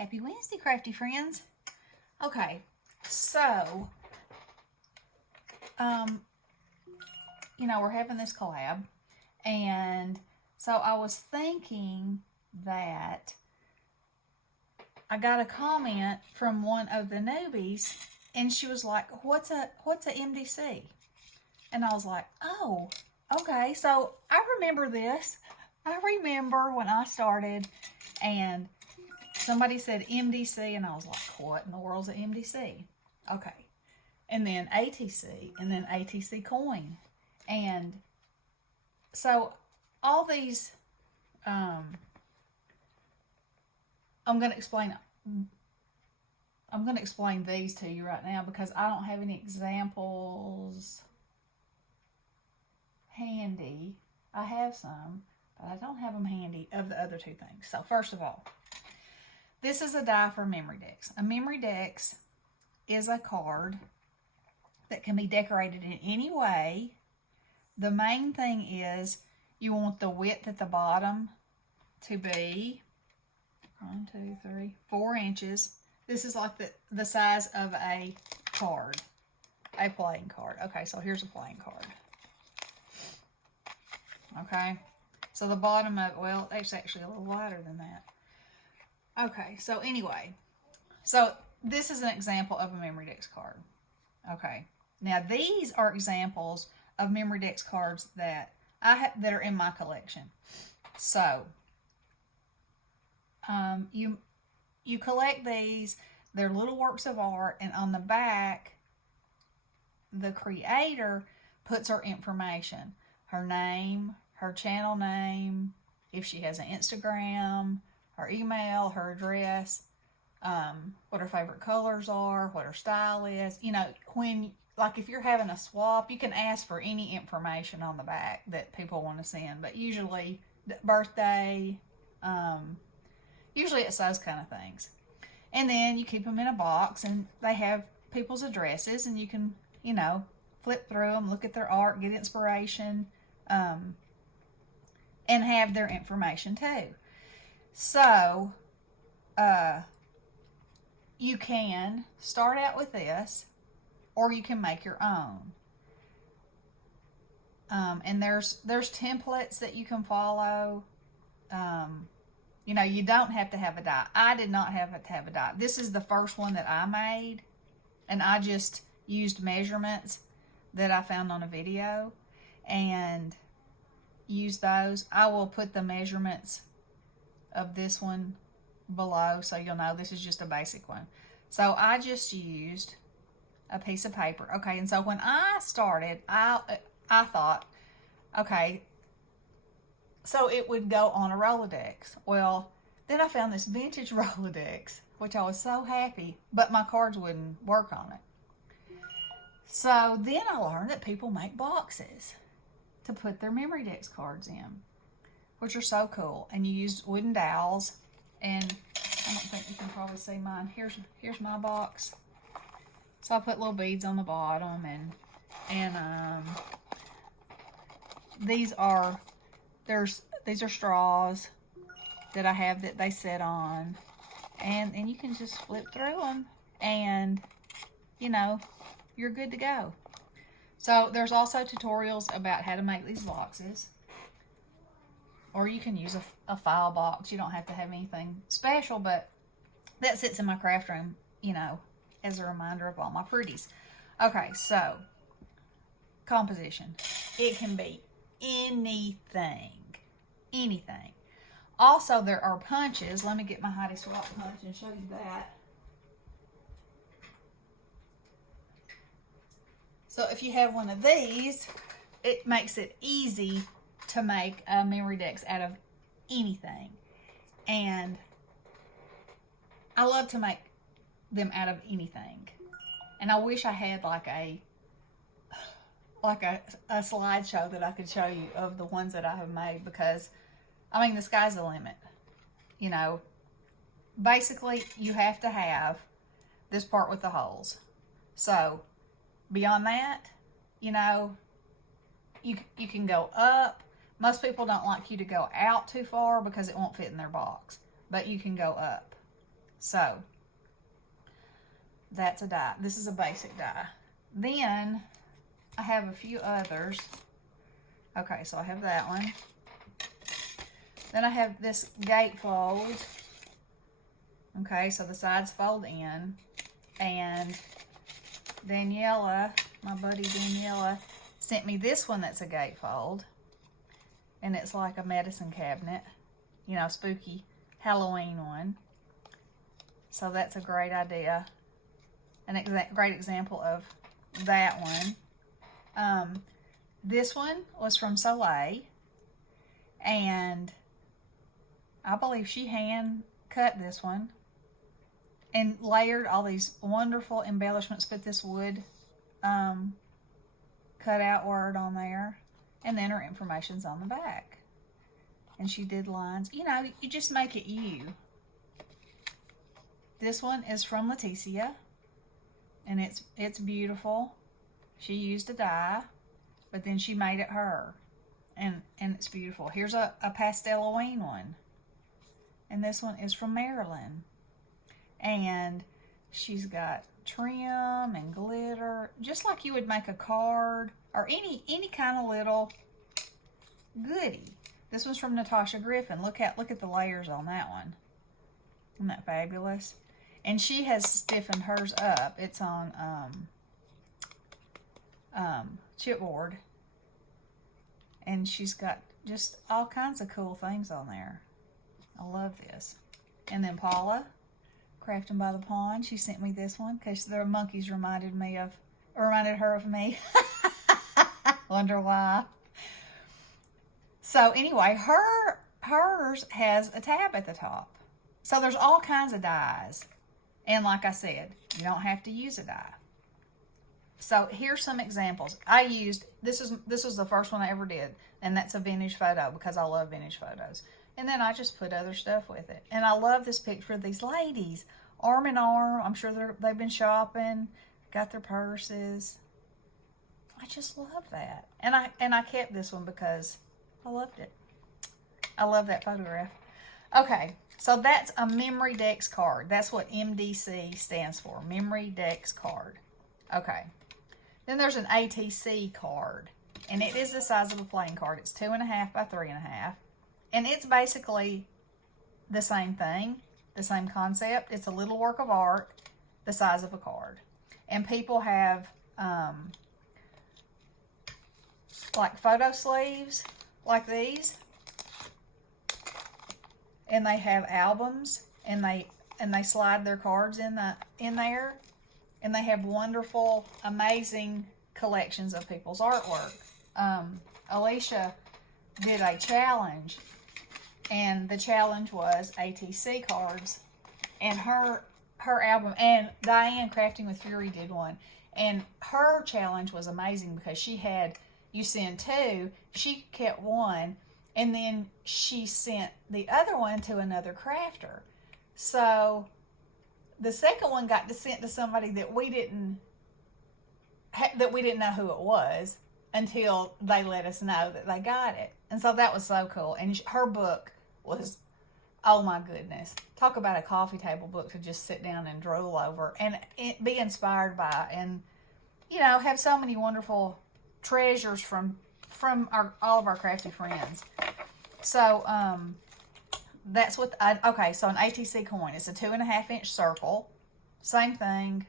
Happy Wednesday, crafty friends. Okay, so, we're having this collab, and so I was thinking that I got a comment from one of the newbies, and she was like, what's a MDC? And I was like, oh, okay, so I remember this. I remember when I started, and somebody said MDC, and I was like, what in the world's an MDC? Okay. And then ATC, and then ATC coin. And so all these, I'm going to explain these to you right now because I don't have any examples handy. I have some, but I don't have them handy of the other two things. So first of all, this is a die for memory decks. A memory decks is a card that can be decorated in any way. The main thing is you want the width at the bottom to be 4 inches. This is like the size of a card, a playing card. Okay, so here's a playing card. Okay, so the bottom of, well, it's actually a little wider than that. Okay, so anyway, so this is an example of a memory decks card. Okay, now these are examples of memory decks cards that I have that are in my collection. So, you collect these. They're little works of art, and on the back, the creator puts her information, her name, her channel name, if she has an Instagram, her email, her address, what her favorite colors are, what her style is. Like if you're having a swap, you can ask for any information on the back that people want to send, but usually birthday, usually it's those kind of things. And then you keep them in a box, and they have people's addresses, and you can, flip through them, look at their art, get inspiration, and have their information too. So, you can start out with this, or you can make your own. And there's templates that you can follow. You don't have to have a die. I did not have to have a die. This is the first one that I made, and I just used measurements that I found on a video and used those. I will put the measurements of this one below so you'll know this is just a basic one. So I just used a piece of paper. Okay, and so when I started, I thought, okay, so it would go on a Rolodex. Well, then I found this vintage Rolodex, which I was so happy, but my cards wouldn't work on it. So then I learned that people make boxes to put their memory decks cards in, which are so cool. And you use wooden dowels, and I don't think you can probably see mine. Here's my box. So I put little beads on the bottom, and these are straws that I have that they sit on, and you can just flip through them, and you're good to go. So there's also tutorials about how to make these boxes, or you can use a file box. You don't have to have anything special, but that sits in my craft room, as a reminder of all my pretties. Okay, so composition. It can be anything. Also, there are punches. Let me get my Heidi Swap punch and show you that. So if you have one of these, it makes it easy to make memory decks out of anything. And I love to make them out of anything. And I wish I had like a slideshow that I could show you of the ones that I have made, because the sky's the limit. Basically you have to have this part with the holes. So beyond that, you can go up. Most people don't like you to go out too far because it won't fit in their box, but you can go up. So that's a die. This is a basic die. Then I have a few others. Okay, so I have that one. Then I have this gatefold. Okay, so the sides fold in. And Daniela, my buddy Daniela, sent me this one that's a gatefold. And it's like a medicine cabinet. You know, spooky Halloween one. So that's a great idea. A great example of that one. This one was from Soleil. And I believe she hand cut this one. And layered all these wonderful embellishments. Put this wood cutout word on there. And then her information's on the back. And she did lines. You know, you just make it you. This one is from Leticia. And it's beautiful. She used a die. But then she made it her. And it's beautiful. Here's a pastel Halloween one. And this one is from Marilyn. And she's got trim and glitter, just like you would make a card or any kind of little goodie. This one's from Natasha Griffin. Look at the layers on that one. Isn't that fabulous? And she has stiffened hers up. It's on chipboard, and she's got just all kinds of cool things on there. I love this. And then Paula, Crafting by the Pond, she sent me this one because the monkeys reminded her of me. Wonder why. So anyway, hers has a tab at the top. So there's all kinds of dies. And like I said, you don't have to use a die. So here's some examples. I used, this was the first one I ever did, and that's a vintage photo because I love vintage photos. And then I just put other stuff with it. And I love this picture of these ladies, arm in arm. I'm sure they've been shopping, got their purses. I just love that. And I kept this one because I loved it. I love that photograph. Okay, so that's a Memory Dex card. That's what MDC stands for, Memory Dex Card. Okay. Then there's an ATC card, and it is the size of a playing card. It's 2.5 by 3.5, and it's basically the same thing, the same concept. It's a little work of art, the size of a card. And people have like photo sleeves like these, and they have albums, and they slide their cards in there, and they have wonderful, amazing collections of people's artwork. Alicia did a challenge, and the challenge was ATC cards, and her album, and Diane Crafting with Fury did one, and her challenge was amazing because you send two, she kept one, and then she sent the other one to another crafter. So the second one got sent to somebody that we didn't know who it was until they let us know that they got it. And so that was so cool. And her book was, oh my goodness, talk about a coffee table book to just sit down and drool over and be inspired by, and have so many wonderful treasures from all of our crafty friends. So that's what okay, so an ATC coin, it's a 2.5-inch circle, same thing,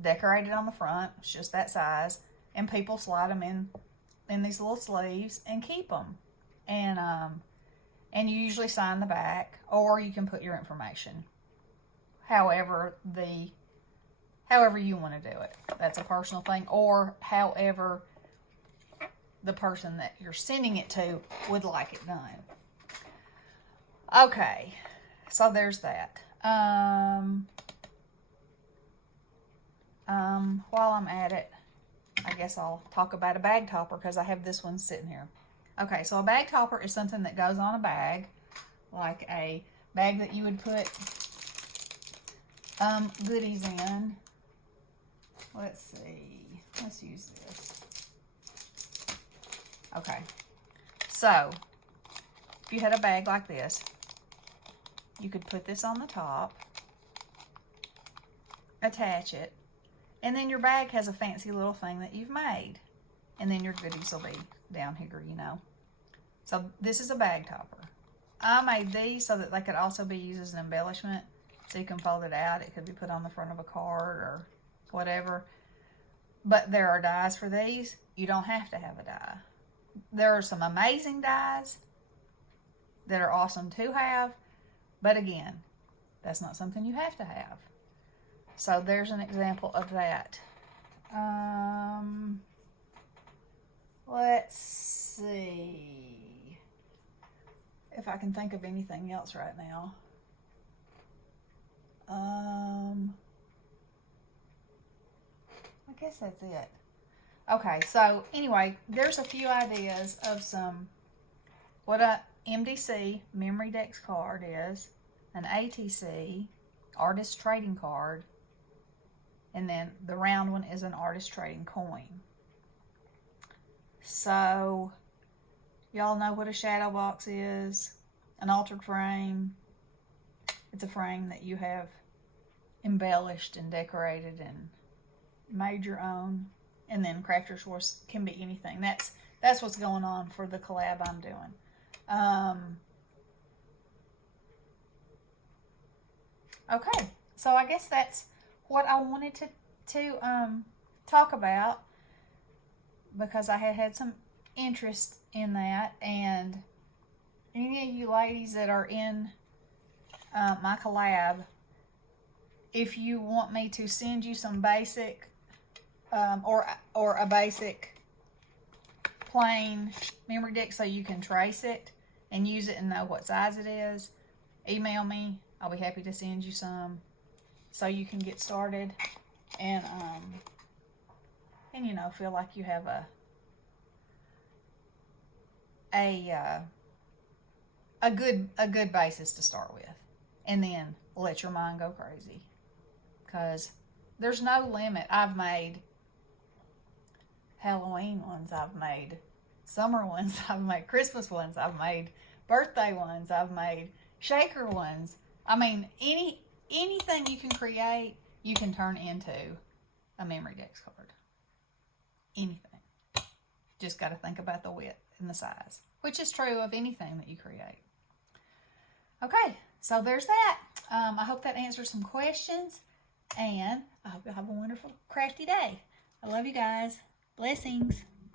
decorated on the front. It's just that size, and people slide them in these little sleeves and keep them, and you usually sign the back, or you can put your information however you want to do it. That's a personal thing, or however the person that you're sending it to would like it done. Okay, so there's that. While I'm at it, I guess I'll talk about a bag topper because I have this one sitting here. Okay, so a bag topper is something that goes on a bag, like a bag that you would put goodies in. Let's see. Let's use this. Okay. So, if you had a bag like this, you could put this on the top, attach it, and then your bag has a fancy little thing that you've made. And then your goodies will be down here, you know. So this is a bag topper. I made these so that they could also be used as an embellishment. So you can fold it out. It could be put on the front of a card or whatever. But there are dies for these. You don't have to have a die. There are some amazing dies that are awesome to have. But again, that's not something you have to have. So there's an example of that. Let's see if I can think of anything else right now. I guess that's it. Okay, so anyway, there's a few ideas of what a MDC, Memory Dex card is, an ATC, Artist Trading Card, and then the round one is an Artist Trading Coin. So, y'all know what a shadow box is, an altered frame. It's a frame that you have embellished and decorated and made your own. And then Crafter's Choice can be anything. That's what's going on for the collab I'm doing. Okay, so I guess that's what I wanted to talk about, because I had some interest in that. And any of you ladies that are in my collab, if you want me to send you some basic or a basic plain memory deck so you can trace it and use it and know what size it is, email me. I'll be happy to send you some so you can get started and you know, feel like you have a good basis to start with, and then let your mind go crazy, because there's no limit. I've made Halloween ones, I've made summer ones, I've made Christmas ones, I've made birthday ones, I've made shaker ones. I mean, anything you can create, you can turn into a memory dex card. Anything. Just got to think about the width and the size, which is true of anything that you create. Okay, so there's that. I hope that answers some questions, and I hope you'll have a wonderful crafty day. I love you guys. Blessings.